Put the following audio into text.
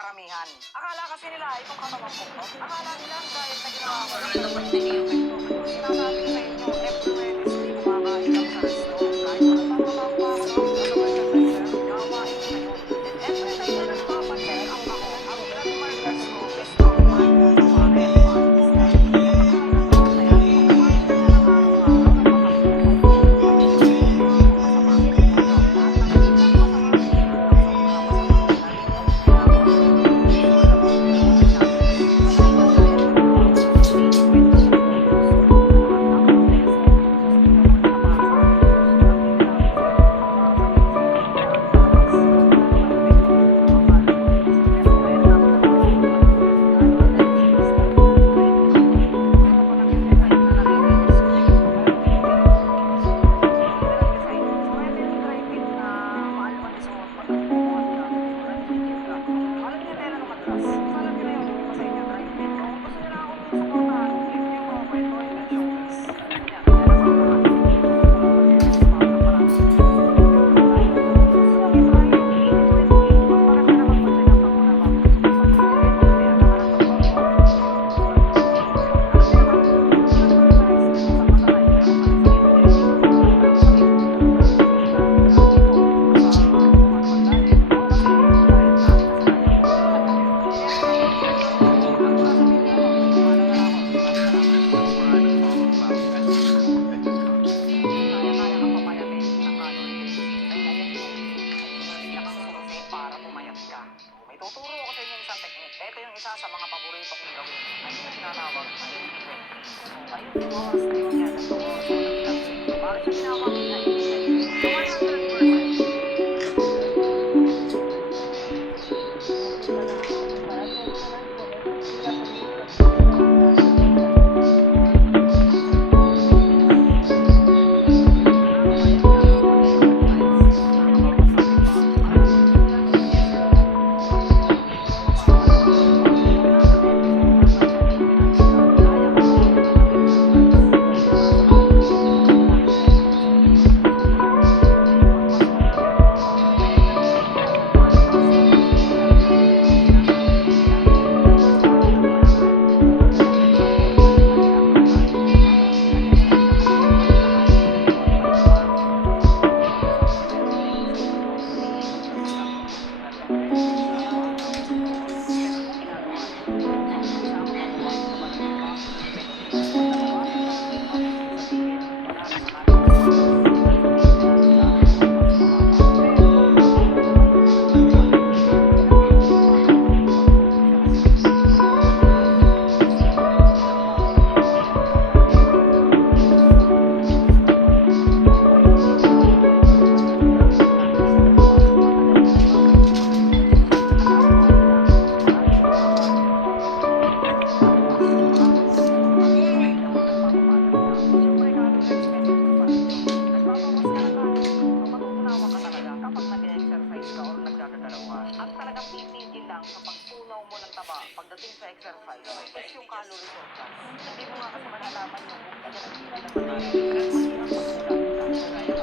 karamihan. Akala kasi nila itong katawan ko, no? Akala nila dahil na ginawa ko Para ito. naman din yung Sinasabi ko sa inyo, every Wednesday kumakain kami sa resto. Kahit nakatrabaho pa ako, no? As a merchandiser, gawain ko na yun. And every time na nagpapacheck out ako, ang blood markers ko is normal. Pare, panis na. Kaya pagkain ng mga yan, kumain ka na ng araw-araw ng masarap na masama. Lahat ng hindi masama, tuturo ko sa inyo isang technique. Ito yung isa sa mga paborito kong gawin. Ay, yung tinatawag na 80-20. So, ayun yung oras na yun yan. Ito oras ko na pinag-20. Bakit siya tinawag na 80-20? So, 100%. Ang talagang titigil lang sa pagtunaw mo ng taba pagdating sa exercise is yung calorie surplus. Hindi mo nga kasi malalaman yung kung kaya nagtigil ang pagkain. Kaya mahirap pagsulat ka.